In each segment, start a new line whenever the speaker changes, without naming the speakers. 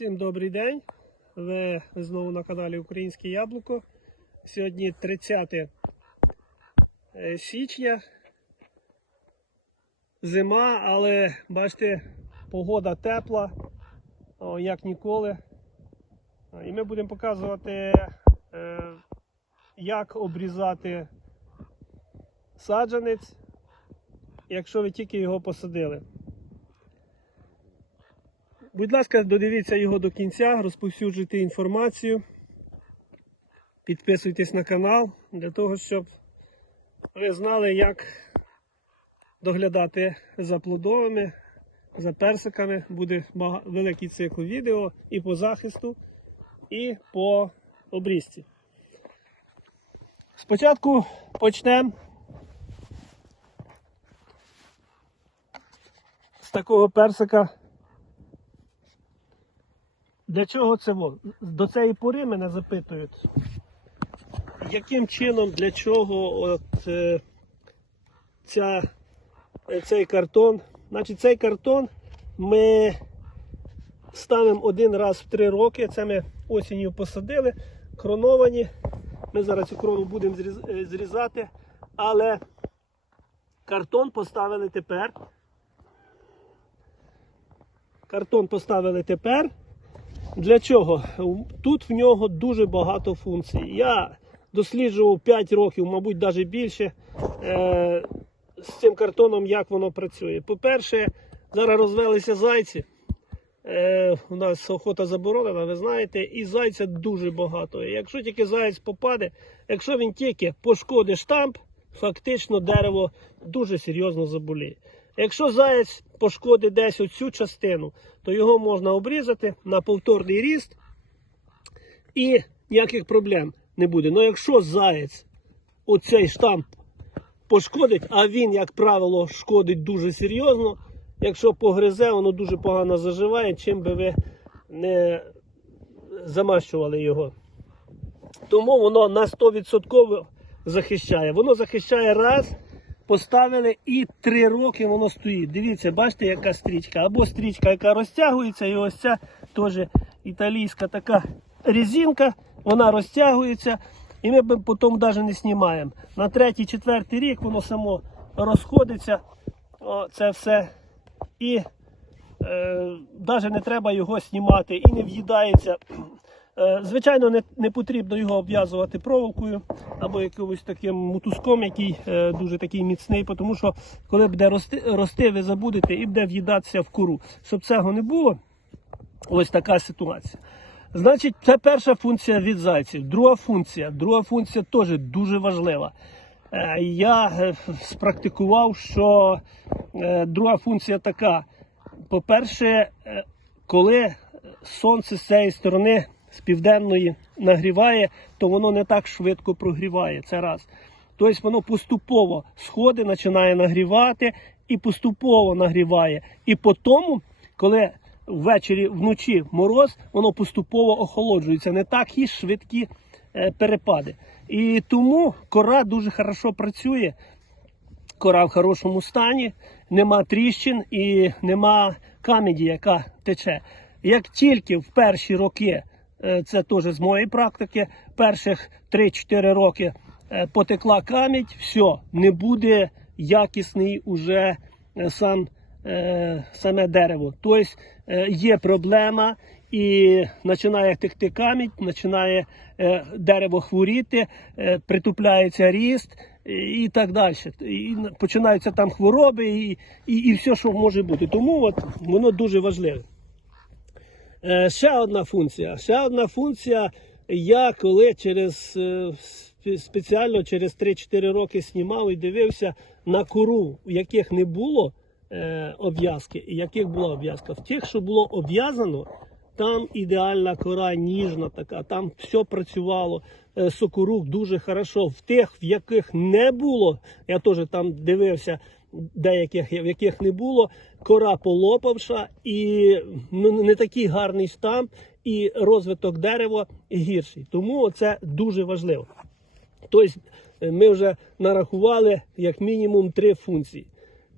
Всім добрий день. Ви знову на каналі Українське Яблуко. Сьогодні 30 е, січня. Зима, але бачите, погода тепла, як ніколи. І ми будемо показувати, е, як обрізати саджанець, якщо ви тільки його посадили. Будь ласка, додивіться його до кінця, розповсюджуйте інформацію. Підписуйтесь на канал для того, щоб ви знали, як доглядати за плодовими, за персиками. Буде великий цикл відео і по захисту, і по обрізці. Спочатку почнемо з такого персика. Для чого це во? До цієї пори мене запитують, яким чином, для чого от, е, ця, е, цей картон. Значить, цей картон ми ставимо один раз в три роки. Це ми осінню посадили, кроновані. Ми зараз цю крону будемо е, зрізати, але картон поставили тепер. Картон поставили тепер. Для чого? Тут в нього дуже багато функцій. Я досліджував 5 років, мабуть, навіть більше е, з цим картоном, як воно працює. По-перше, зараз розвелися зайці. Е, у нас охота заборонена, ви знаєте, і зайця дуже багато. Якщо тільки заєць попаде, якщо він тільки пошкодить штамп, фактично дерево дуже серйозно заболіє. Якщо заєць пошкодить десь оцю частину, то його можна обрізати на повторний ріст і ніяких проблем не буде. Ну якщо заєць оцей штамп пошкодить, а він, як правило, шкодить дуже серйозно, якщо погризе, воно дуже погано заживає, чим би ви не замащували його. Тому воно на 100% захищає. Воно захищає раз, поставили і 3 роки воно стоїть. Дивіться, бачите, яка стрічка. Або стрічка, яка розтягується, і ось ця теж італійська така резинка, вона розтягується. І ми потім навіть не знімаємо. На третій, четвертий рік воно само розходиться. О, це все. І е, навіть не треба його знімати і не в'їдається. Е, Звичайно, не, не потрібно його обв'язувати проволокою або якимось таким мотузком, який е, дуже такий міцний, тому що коли буде рости, рости, ви забудете і буде в'їдатися в кору. Щоб цього не було, ось така ситуація. Значить, це перша функція від зайців. Друга функція. Друга функція теж дуже важлива. Е, Я спрактикував, що друга функція така. По-перше, коли сонце з цієї сторони, з південної, нагріває, то воно не так швидко прогріває. Це раз. Тобто воно поступово сходи починає нагрівати і поступово нагріває. І по тому, коли ввечері вночі мороз, воно поступово охолоджується. Не так і швидкі е, перепади. І тому кора дуже хорошо працює кора в хорошому стані, нема тріщин і нема камеді, яка тече. Як тільки в перші роки, це теж з моєї практики, перших 3-4 роки е, потекла камідь, все, не буде якісний уже е, сам, е, саме дерево. Тобто е, є проблема і починає текти камінь, починає е, дерево хворіти, е, притупляється ріст і так далі. І починаються там хвороби і, і, і все, що може бути. Тому от, воно дуже важливе. Е, ще одна функція. Ще одна функція. Я коли через е, спеціально через 3-4 роки знімав і дивився на кору, в яких не було е, обв'язки, і яких була обв'язка. В тих, що було обв'язано, там ідеальна кора, ніжна така, там все працювало. Сокорук дуже хорошо. В тих, в яких не було, я теж там дивився, деяких, в яких не було, кора полопавша і ну, не такий гарний штамп, і розвиток дерева гірший. Тому це дуже важливо. Тобто е, ми вже нарахували як мінімум три функції.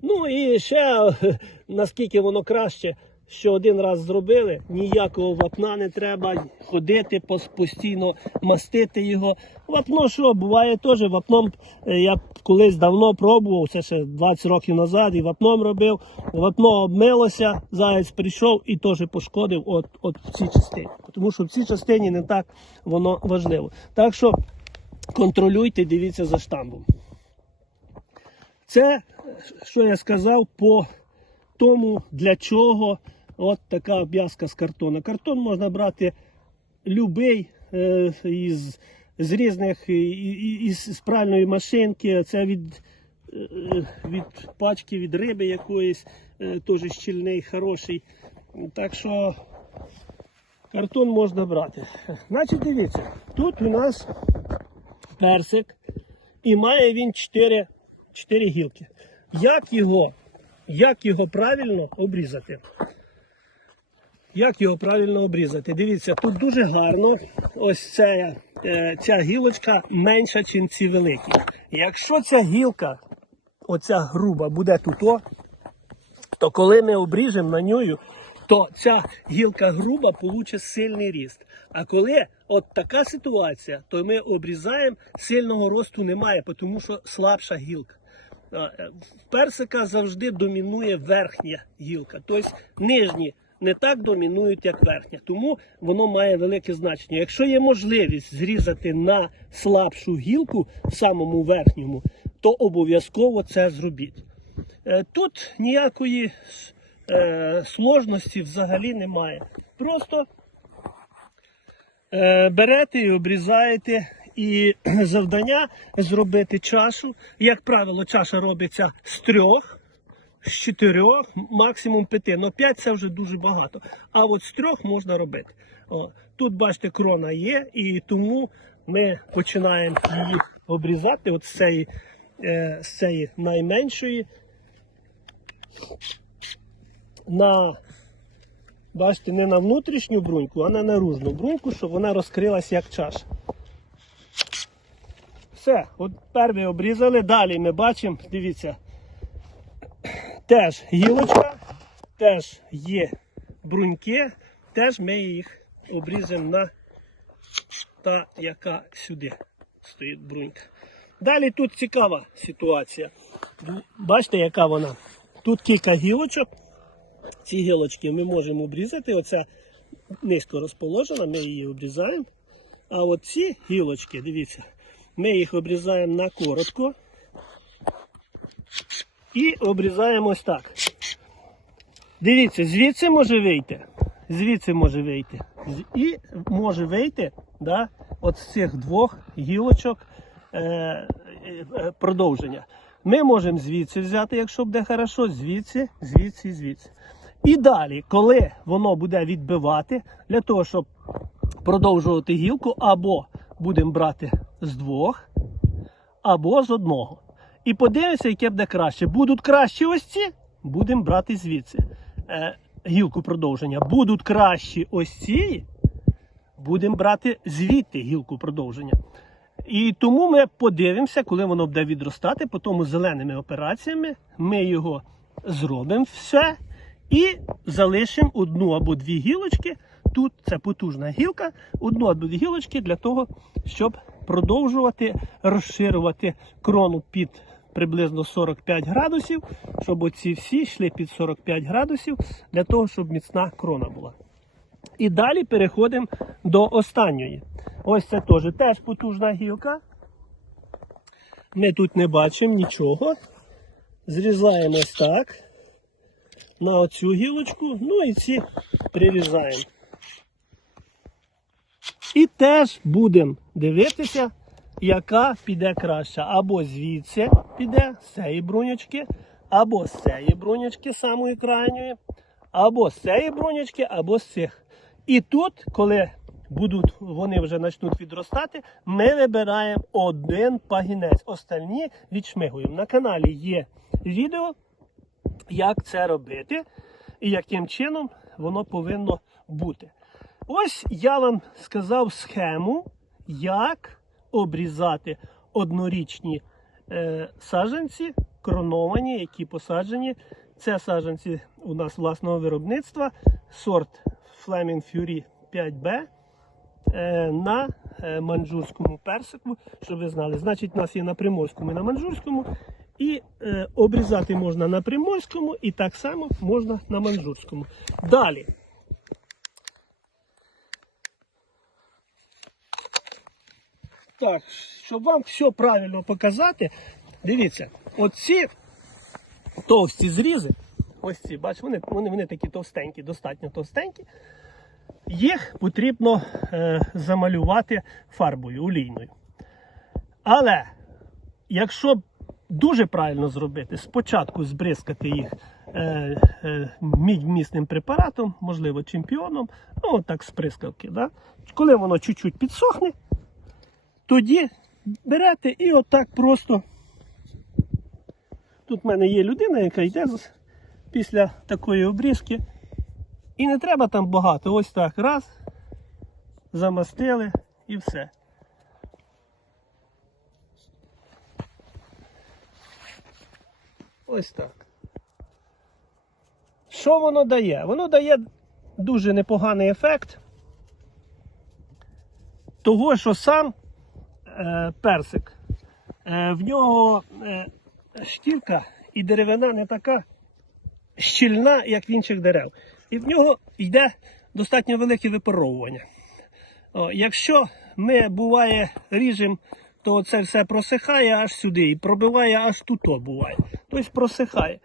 Ну і ще наскільки воно краще, що один раз зробили, ніякого вапна не треба ходити, постійно мастити його. Вапно що, буває теж вапном. е, Я колись давно пробував, це ще 20 років назад, і вапном робив. Вапно обмилося, заяць прийшов і теж пошкодив от, от в цій частині. Тому що в цій частині не так воно важливо. Так що контролюйте, дивіться за штамбом. Це, що я сказав, по тому, для чого от така обв'язка з картону. Картон можна брати любий е, із, з різних із, з пральної машинки. Це від, е, від пачки від риби якоїсь, е, теж щільний, хороший. Так що картон можна брати. Значить, дивіться, тут у нас персик, і має він 4, 4 гілки. Як його, як його правильно обрізати? Як його правильно обрізати? Дивіться, тут дуже гарно. Ось ця, е, ця гілочка менша, ніж ці великі. Якщо ця гілка, оця груба, буде тут, о, то коли ми обріжемо на нього, то ця гілка груба получить сильний ріст. А коли от така ситуація, то ми обрізаємо, сильного росту немає, тому що слабша гілка. Е, В персика завжди домінує верхня гілка, тобто нижні не так домінують, як верхня. Тому воно має велике значення. Якщо є можливість зрізати на слабшу гілку в самому верхньому, то обов'язково це зробіть. Е, Тут ніякої е, сложності взагалі немає. Просто е, берете і обрізаєте. І завдання зробити чашу. Як правило, чаша робиться з трьох, з чотирьох, максимум п'яти. Ну п'ять це вже дуже багато. А от з трьох можна робити. О, тут, бачите, крона є, і тому ми починаємо її обрізати от з цієї, е, з цієї найменшої на, бачите, не на внутрішню бруньку, а на наружну бруньку, щоб вона розкрилася як чаша. Все, от перший обрізали, далі ми бачимо, дивіться, теж гілочка, теж є бруньки, теж ми їх обрізаємо на та, яка сюди стоїть брунька. Далі тут цікава ситуація. Бачите, яка вона? Тут кілька гілочок. Ці гілочки ми можемо обрізати. Оця низько розположена, ми її обрізаємо. А от ці гілочки, дивіться, ми їх обрізаємо на коротко і обрізаємо ось так. Дивіться, звідси може вийти. Звідси може вийти. І може вийти да, от з цих двох гілочок е, е, продовження. Ми можемо звідси взяти, якщо буде хорошо, звідси, звідси звідси. І далі, коли воно буде відбивати, для того, щоб продовжувати гілку, або будемо брати з двох, або з одного. І подивимося, яке буде краще. Будуть кращі ось ці, будемо брати звідси е, гілку продовження. Будуть кращі ось ці, будемо брати звідти гілку продовження. І тому ми подивимося, коли воно буде відростати, по тому зеленими операціями ми його зробимо все і залишимо одну або дві гілочки. Тут це потужна гілка, одну або дві гілочки для того, щоб продовжувати розширювати крону під приблизно 45 градусів, щоб оці всі йшли під 45 градусів, для того, щоб міцна крона була. І далі переходимо до останньої. Ось це теж теж потужна гілка. Ми тут не бачимо нічого. Зрізаємо ось так. На оцю гілочку, ну і ці прирізаємо. І теж будемо дивитися, яка піде краще. Або звідси піде з цієї бруньочки, або з цієї бруньочки самої крайньої, або з цієї бруньочки, або з цих. І тут, коли будуть, вони вже почнуть відростати, ми вибираємо один пагінець. Остальні відшмигуємо. На каналі є відео, як це робити і яким чином воно повинно бути. Ось я вам сказав схему, як обрізати однорічні е, саджанці, кроновані, які посаджені Це саджанці у нас власного виробництва, сорт Flaming Fury 5B е, на е, манджурському персику, щоб ви знали. Значить, у нас є на приморському і на манджурському. І е, обрізати можна на приморському, і так само можна на манджурському. Далі. Так, щоб вам все правильно показати, дивіться, оці товсті зрізи, ось ці, бачите, вони, вони, вони такі товстенькі, достатньо товстенькі. Їх потрібно е, замалювати фарбою олійною. Але якщо дуже правильно зробити, спочатку збризкати їх е, е, мідьмісним препаратом, можливо, чемпіоном, ну так з прискавки. Да? Коли воно чуть-чуть підсохне, тоді берете і отак просто. Тут в мене є людина, яка йде після такої обрізки. І не треба там багато. Ось так. Раз, замастили і все. Ось так. Що воно дає? Воно дає дуже непоганий ефект того, що сам персик, е, в нього е, шкірка і деревина не така щільна, як в інших дерев. І в нього йде достатньо велике випаровування. Якщо ми буває ріжемо, то це все просихає аж сюди і пробиває аж тут буває. Тобто просихає.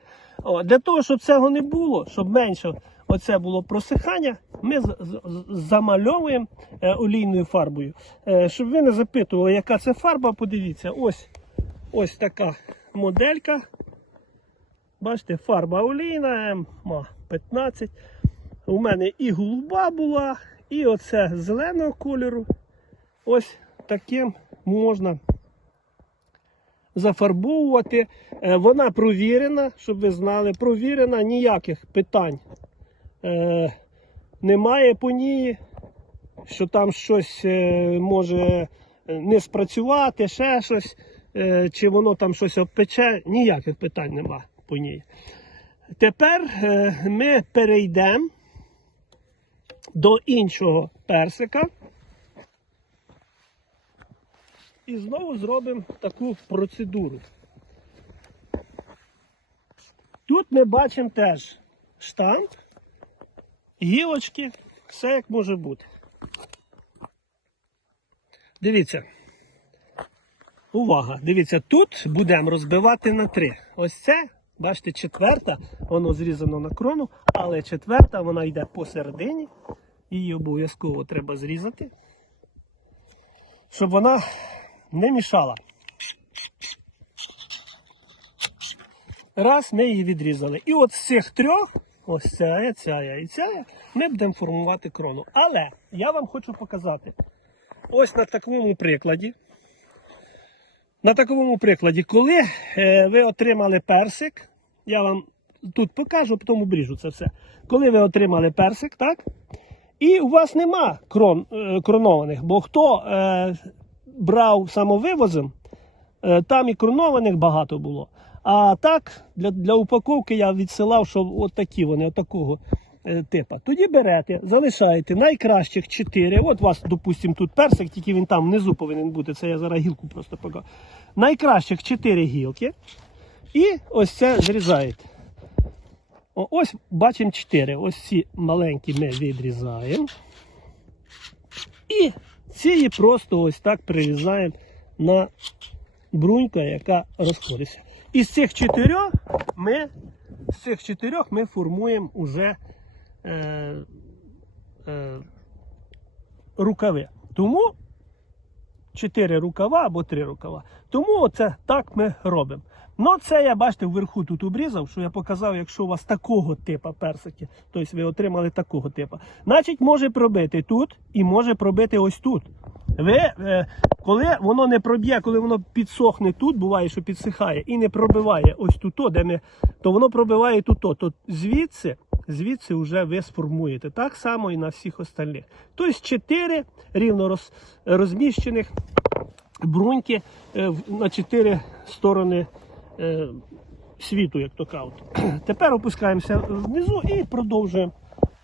Для того, щоб цього не було, щоб менше оце було просихання, ми замальовуємо е, олійною фарбою. Е, щоб ви не запитували, яка це фарба, подивіться, ось, ось така моделька. Бачите, фарба олійна М15. У мене і голуба була, і оце зеленого кольору. Ось таким можна зафарбовувати. Е, Вона провірена, щоб ви знали, провірена, ніяких питань е, немає по ній, що там щось е, може не спрацювати, ще щось, е, чи воно там щось обпече, ніяких питань нема по ній. Тепер е, ми перейдемо до іншого персика. І знову зробимо таку процедуру. Тут ми бачимо теж штанг, гілочки, все як може бути. Дивіться. Увага! Дивіться, тут будемо розбивати на три. Ось це, бачите, четверта, воно зрізано на крону, але четверта вона йде посередині. Її обов'язково треба зрізати, щоб вона не мішала. Раз, ми її відрізали. І от з цих трьох, ось ця, ця і ця, ми будемо формувати крону. Але я вам хочу показати ось на такому прикладі. На такому прикладі, коли е, ви отримали персик, я вам тут покажу, потім обріжу це все. Коли ви отримали персик, так? І у вас нема крон, е, кронованих, бо хто е, брав самовивозом, е, там і кронованих багато було. А так, для, для упаковки я відсилав, що от такі вони, от такого е, типа. Тоді берете, залишаєте найкращих 4. От у вас, допустимо, тут персик, тільки він там внизу повинен бути. Це я зараз гілку просто покажу. Найкращих 4 гілки. І ось це зрізаєте. О, Ось бачимо 4. Ось ці маленькі ми відрізаємо. І ці просто ось так прирізаємо на брунька, яка розходиться. Із цих чотирьох ми, з цих чотирьох ми формуємо уже е, е, рукави. Тому 4 рукава або 3 рукава. Тому оце так ми робимо. Ну, це я бачите, вверху тут обрізав, що я показав, якщо у вас такого типу персики, тобто ви отримали такого типу, значить може пробити тут і може пробити ось тут. Ви, е, коли воно не проб'є, коли воно підсохне тут, буває, що підсихає, і не пробиває ось тут, де ми, то воно пробиває тут. То звідси, звідси вже ви сформуєте. Так само і на всіх остальних. Тобто 4 рівно роз, розміщених бруньки е, на 4 сторони е, світу, як то кажуть. Тепер опускаємося внизу і продовжуємо,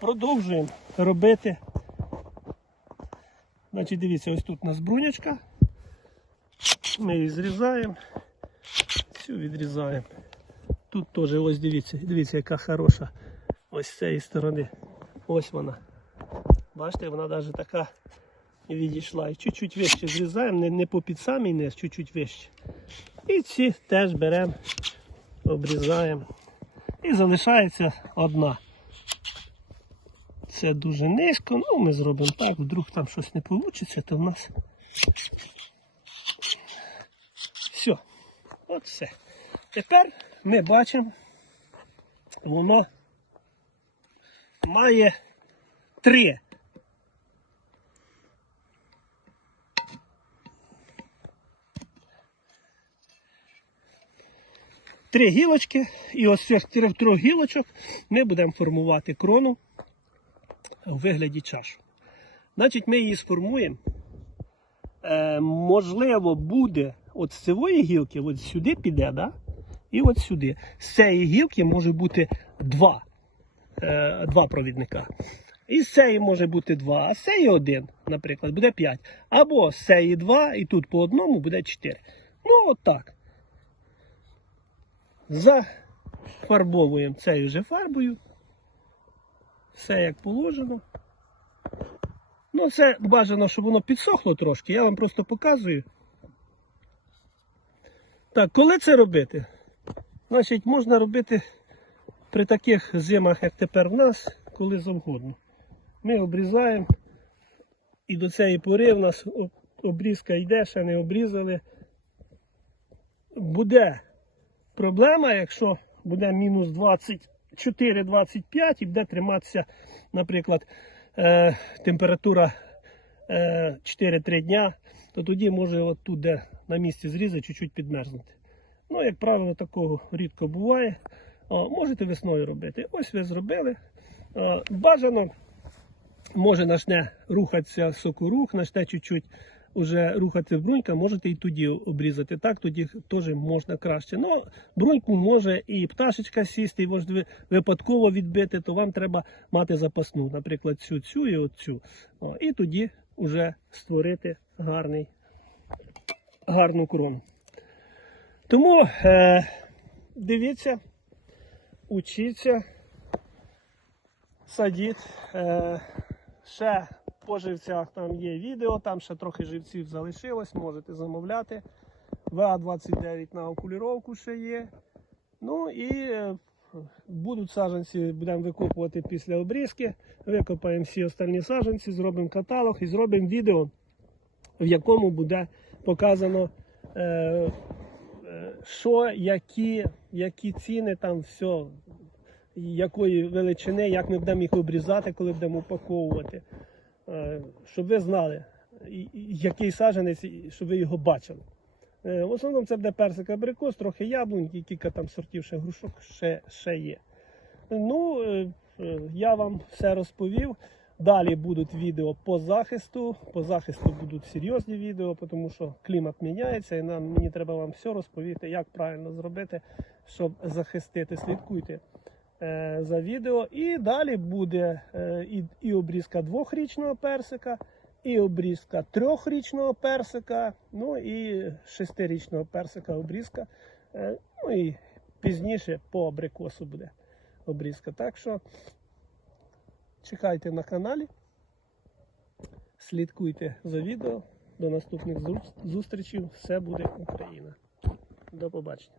продовжуємо робити. Значить, дивіться, ось тут у нас брунячка. Ми її зрізаємо, цю відрізаємо. Тут теж ось дивіться, дивіться, яка хороша. Ось з цієї сторони. Ось вона. Бачите, вона навіть така відійшла. І чуть-чуть вище зрізаємо, не, не по під самий низ, чуть-чуть вище. І ці теж беремо, обрізаємо. І залишається одна. Це дуже низько, ну ми зробимо так, вдруг там щось не вийде, то в нас. Все. От все. Тепер ми бачимо, воно має три. Три гілочки, і ось цих трьох гілочок ми будемо формувати крону у вигляді чашу. Значить, ми її сформуємо. Е, можливо, буде от з цієї гілки, от сюди піде, да? і от сюди. З цієї гілки може бути два, е, два провідника. І з цієї може бути два, а з цієї один, наприклад, буде п'ять. Або з цієї два, і тут по одному буде чотири. Ну, от так. Зафарбовуємо цією же фарбою. Все як положено. Ну, це бажано, щоб воно підсохло трошки. Я вам просто показую. Так, коли це робити? Значить, можна робити при таких зимах, як тепер в нас, коли завгодно. Ми обрізаємо. І до цієї пори в нас обрізка йде, ще не обрізали. Буде проблема, якщо буде мінус 24-25 і буде триматися, наприклад, е, температура е, 4-3 дня, то тоді може от тут, де на місці зрізати, чуть-чуть підмерзнути. Ну, як правило, такого рідко буває. О, можете весною робити. Ось ви зробили. О, бажано, може почне рухатися сокорух, почне чуть-чуть уже рухати брунька, можете і тоді обрізати. Так, тоді теж можна краще. Ну, бруньку може і пташечка сісти, і може випадково відбити, то вам треба мати запасну, наприклад, цю, цю і оцю. О, і тоді вже створити гарний, гарну крону. Тому е, дивіться, учіться, садіть. Е, ще по живцях там є відео, там ще трохи живців залишилось, можете замовляти. ВА-29 на окуліровку ще є. Ну і е, будуть саджанці, будемо викопувати після обрізки. Викопаємо всі остальні саджанці, зробимо каталог і зробимо відео, в якому буде показано, е, що, які, які ціни там, все, якої величини, як ми будемо їх обрізати, коли будемо упаковувати. Е, щоб ви знали, який саджанець, щоб ви його бачили. Е, В основному це буде персик абрикос, трохи яблунь, кілька там сортів ще грушок ще, ще є. Ну, е, я вам все розповів. Далі будуть відео по захисту. По захисту будуть серйозні відео, тому що клімат міняється, і нам мені треба вам все розповісти, як правильно зробити, щоб захистити. Слідкуйте е, за відео. І далі буде е, і, і обрізка двохрічного персика, і обрізка трьохрічного персика, ну і шестирічного персика обрізка. Е, Ну і пізніше по абрикосу буде обрізка. Так що чекайте на каналі, слідкуйте за відео. До наступних зу- зустрічей. Все буде Україна. До побачення.